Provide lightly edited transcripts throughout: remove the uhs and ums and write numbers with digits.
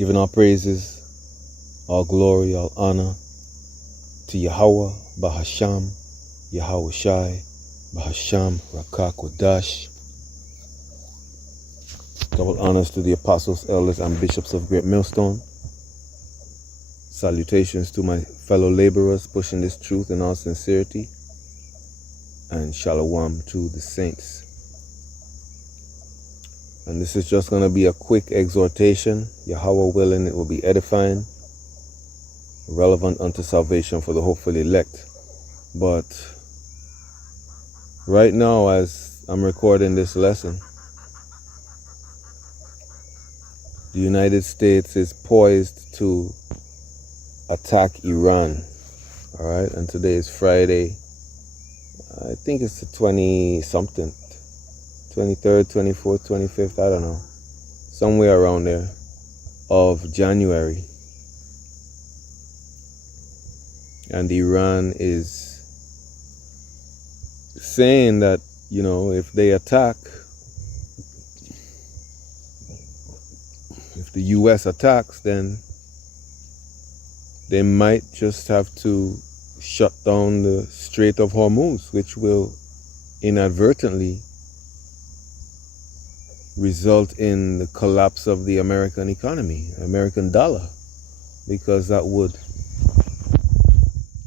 Giving all praises, all glory, all honor to Yahawah, Sham, Yahawashi, Sham, Kodash. Double honors to the apostles, elders, and bishops of Great Millstone. Salutations to my fellow laborers pushing this truth in all sincerity. And shalom to the saints. And this is just going to be a quick exhortation. Yahawah willing, it will be edifying, relevant unto salvation for the hopeful elect. But right now, as I'm recording this lesson, the United States is poised to attack Iran. All right, and today is Friday. I think it's the 20-something, 23rd, 24th, 25th, I don't know. Somewhere around there of January. And Iran is saying that, if they attack, if the U.S. attacks, then they might just have to shut down the Strait of Hormuz, which will inadvertently result in the collapse of the American economy, American dollar, because that would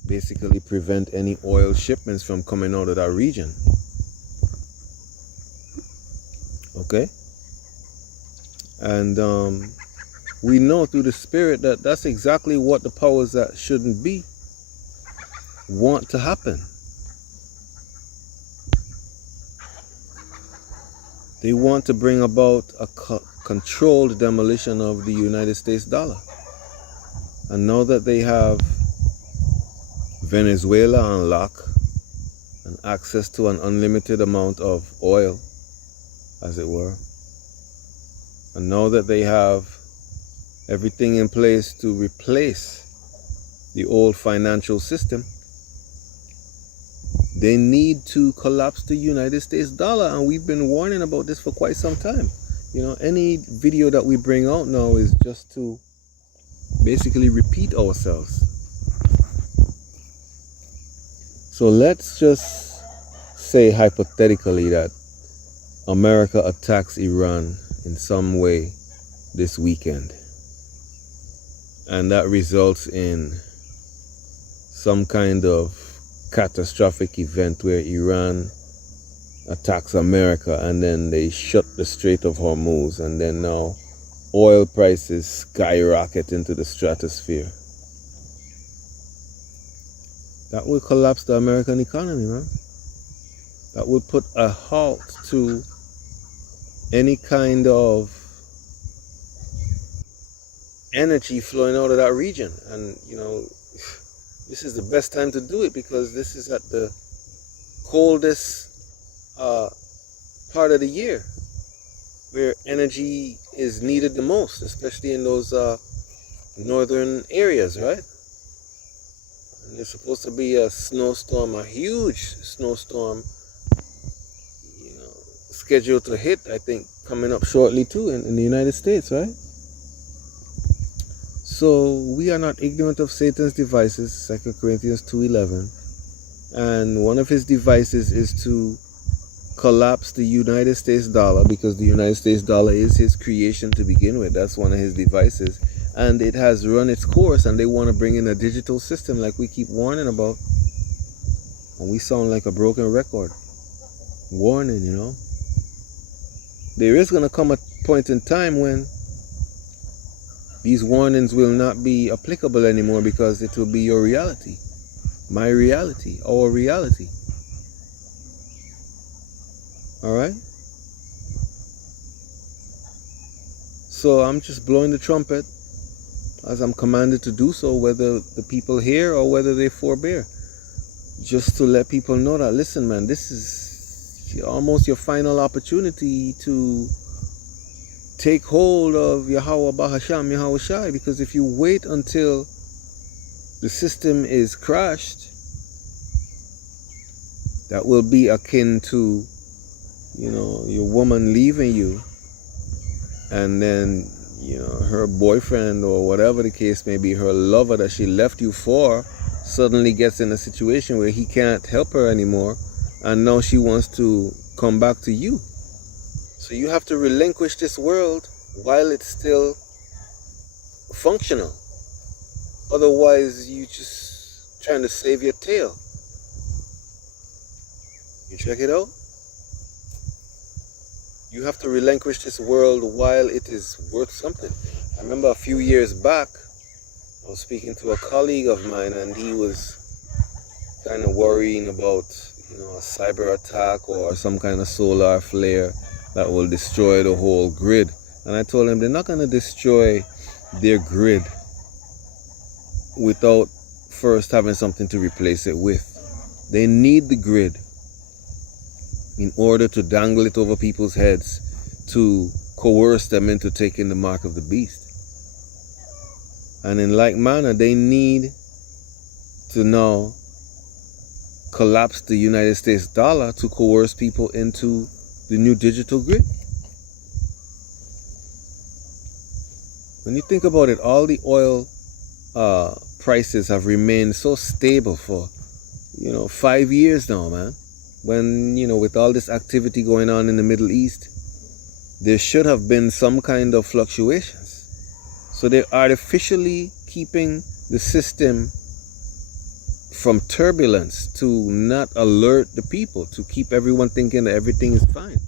basically prevent any oil shipments from coming out of that region. Okay? And we know through the spirit that that's exactly what the powers that shouldn't be want to happen. They want to bring about a controlled demolition of the United States dollar. And now that they have Venezuela on lock and access to an unlimited amount of oil, as it were, and now that they have everything in place to replace the old financial system, they need to collapse the United States dollar, and we've been warning about this for quite some time. Any video that we bring out now is just to basically repeat ourselves. So let's just say hypothetically that America attacks Iran in some way this weekend, and that results in some kind of catastrophic event where Iran attacks America, and then they shut the Strait of Hormuz, and then now oil prices skyrocket into the stratosphere. That will collapse the American economy, man. That will put a halt to any kind of energy flowing out of that region. And this is the best time to do it, because this is at the coldest part of the year where energy is needed the most, especially in those northern areas, right? And there's supposed to be a snowstorm, a huge snowstorm, scheduled to hit, I think, coming up shortly too in the United States, right? So we are not ignorant of Satan's devices, 2 Corinthians 2:11. And one of his devices is to collapse the United States dollar, because the United States dollar is his creation to begin with. That's one of his devices. And it has run its course, and they want to bring in a digital system like we keep warning about. And we sound like a broken record. Warning, There is going to come a point in time when these warnings will not be applicable anymore, because it will be your reality, my reality, our reality. All right? So I'm just blowing the trumpet as I'm commanded to do so, whether the people hear or whether they forbear. Just to let people know that, listen, man, this is almost your final opportunity to take hold of Yahawah, Sham, Yahawashi, because if you wait until the system is crashed, that will be akin to, your woman leaving you, and then her boyfriend or whatever the case may be, her lover that she left you for, suddenly gets in a situation where he can't help her anymore, and now she wants to come back to you. So you have to relinquish this world while it's still functional. Otherwise, you just trying to save your tail. You check it out? You have to relinquish this world while it is worth something. I remember a few years back, I was speaking to a colleague of mine, and he was kind of worrying about, a cyber attack or some kind of solar flare that will destroy the whole grid. And I told him they're not going to destroy their grid without first having something to replace it with. They need the grid in order to dangle it over people's heads to coerce them into taking the mark of the beast. And in like manner, they need to now collapse the United States dollar to coerce people into the new digital grid. When you think about it, all the oil prices have remained so stable for 5 years now, man. When with all this activity going on in the Middle East, there should have been some kind of fluctuations. So they're artificially keeping the system from turbulence to not alert the people, to keep everyone thinking that everything is fine.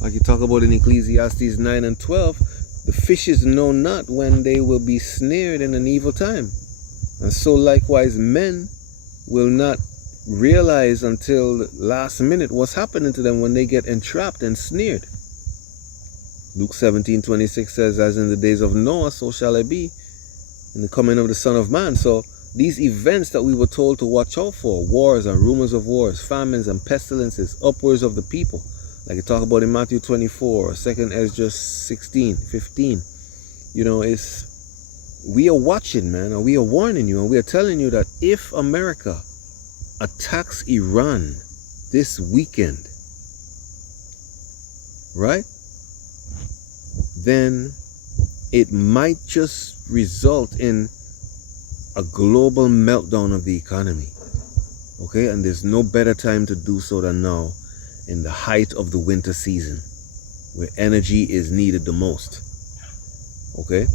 Like you talk about in Ecclesiastes 9 and 12, the fishes know not when they will be snared in an evil time. And so likewise men will not realize until the last minute what's happening to them when they get entrapped and snared. Luke 17:26 says, as in the days of Noah, so shall it be in the coming of the Son of Man. So these events that we were told to watch out for, wars and rumors of wars, famines and pestilences, upwards of the people, like you talk about in Matthew 24, 2nd Ezra 16:15, we are watching, man, and we are warning you, and we are telling you that if America attacks Iran this weekend, right, then it might just result in a global meltdown of the economy. Okay, and there's no better time to do so than now, in the height of the winter season, where energy is needed the most. Okay,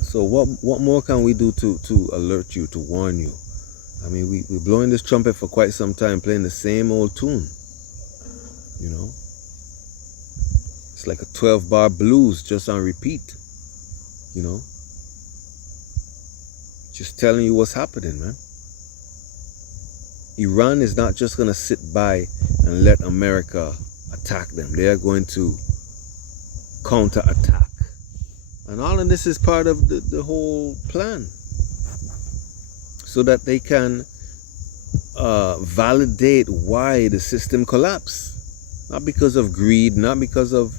so what more can we do to alert you, to warn you? I mean, we're blowing this trumpet for quite some time, playing the same old tune. It's like a 12-bar blues just on repeat. Just telling you what's happening, man. Iran is not just going to sit by and let America attack them. They are going to counterattack. And all of this is part of the whole plan, so that they can validate why the system collapsed. Not because of greed, not because of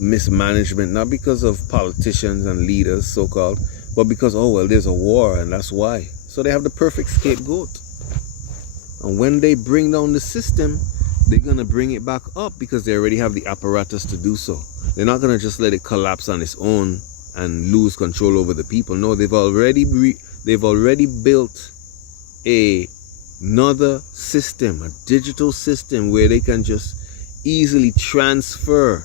mismanagement, not because of politicians and leaders, so-called, but because, there's a war and that's why. So they have the perfect scapegoat. And when they bring down the system, they're going to bring it back up because they already have the apparatus to do so. They're not going to just let it collapse on its own and lose control over the people. No, they've already built another system, a digital system, where they can just easily transfer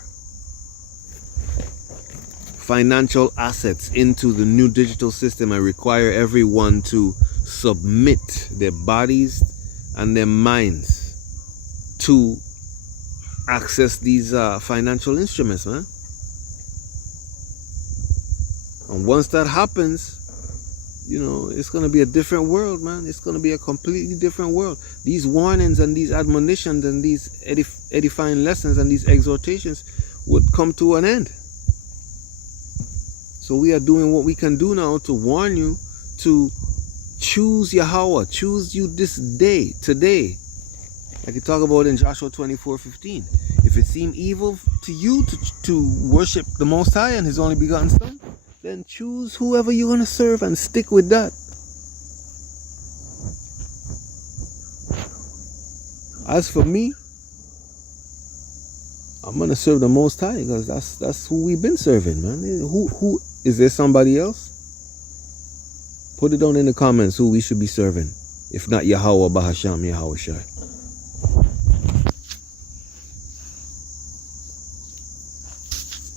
financial assets into the new digital system and require everyone to submit their bodies and their minds to access these financial instruments, man. And once that happens, it's going to be a different world, man. It's going to be a completely different world. These warnings and these admonitions and these edifying lessons and these exhortations would come to an end. So we are doing what we can do now to warn you to choose Yahawah. Choose you this day, today. Like you talk about in Joshua 24:15. If it seem evil to you to worship the Most High and His only begotten Son, then choose whoever you're going to serve and stick with that. As for me, I'm gonna serve the Most High, because that's who we've been serving, man. Who is there? Somebody else? Put it down in the comments who we should be serving, if not Yahawah, Bahasham, Yahawashi.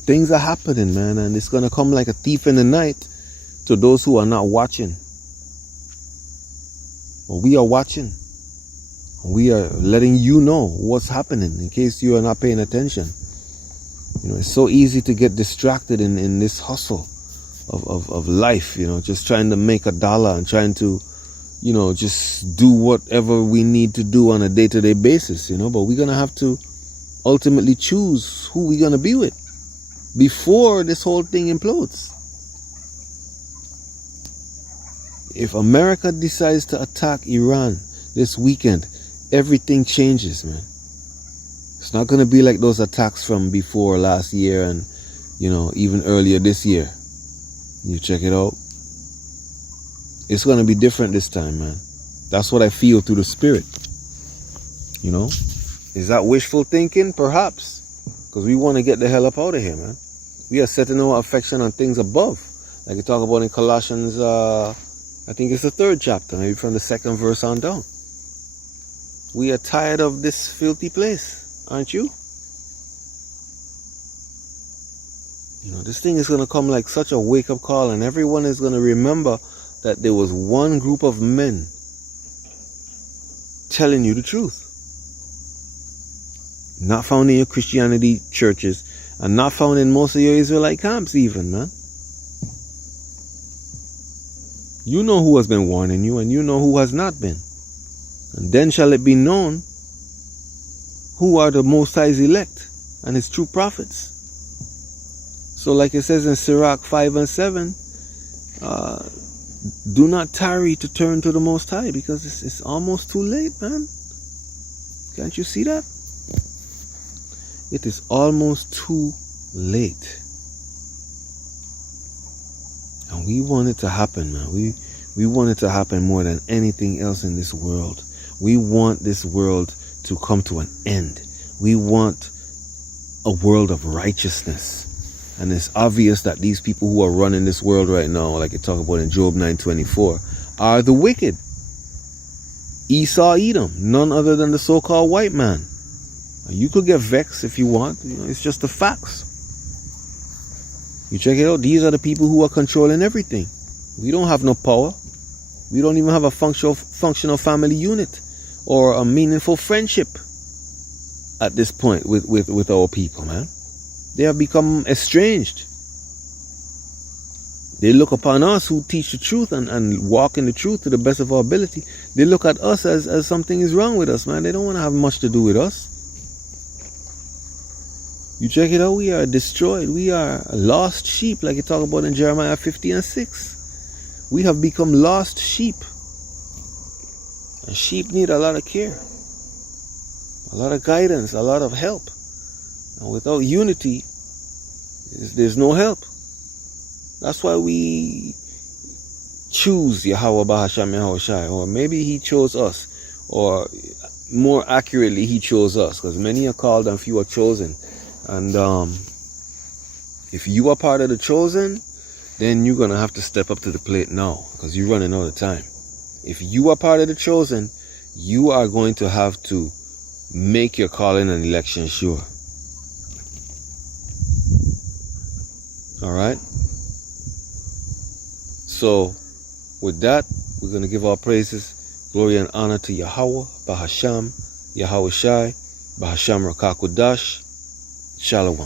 Things are happening, man, and it's gonna come like a thief in the night to those who are not watching. But we are watching. We are letting you know what's happening in case you are not paying attention. You know, it's so easy to get distracted in this hustle of life, you know, just trying to make a dollar and trying to, you know, just do whatever we need to do on a day-to-day basis, you know. But we're going to have to ultimately choose who we're going to be with before this whole thing implodes. If America decides to attack Iran this weekend, everything changes, man. It's not going to be like those attacks from before last year and, you know, even earlier this year. You check it out. It's going to be different this time, man. That's what I feel through the spirit. You know? Is that wishful thinking? Perhaps. Because we want to get the hell up out of here, man. We are setting our affection on things above. Like you talk about in Colossians, I think it's the 3rd chapter, maybe from the 2nd verse on down. We are tired of this filthy place, aren't you? You know, this thing is going to come like such a wake-up call, and everyone is going to remember that there was one group of men telling you the truth. Not found in your Christianity churches, and not found in most of your Israelite camps even, man. You know who has been warning you, and you know who has not been. And then shall it be known who are the Most High's elect and his true prophets. So like it says in Sirach 5 and 7, do not tarry to turn to the Most High, because it's almost too late, man. Can't you see that? It is almost too late. And we want it to happen, man. We want it to happen more than anything else in this world. We want this world to come to an end. We want a world of righteousness. And it's obvious that these people who are running this world right now, like you talk about in Job 9:24, are the wicked. Esau, Edom, none other than the so-called white man. You could get vexed if you want. You know, it's just the facts. You check it out. These are the people who are controlling everything. We don't have no power. We don't even have a functional family unit or a meaningful friendship at this point with our people, man. They have become estranged. They look upon us who teach the truth and walk in the truth to the best of our ability. They look at us as something is wrong with us, man. They don't want to have much to do with us. You check it out, we are destroyed. We are lost sheep, like you talk about in Jeremiah 50 and 6. We have become lost sheep. And sheep need a lot of care, a lot of guidance, a lot of help. And without unity, there's no help. That's why we choose Yahawah, Bahasham, Yahawashi. Or maybe he chose us. Or more accurately, he chose us. Because many are called and few are chosen. And if you are part of the chosen, then you're going to have to step up to the plate now, because you're running out of time. If you are part of the chosen, you are going to have to make your calling and election sure. All right? So, with that, we're going to give our praises, glory and honor to Yahawah, Bahasham, Yahawashi, Bahasham Rakakudash. Shalom.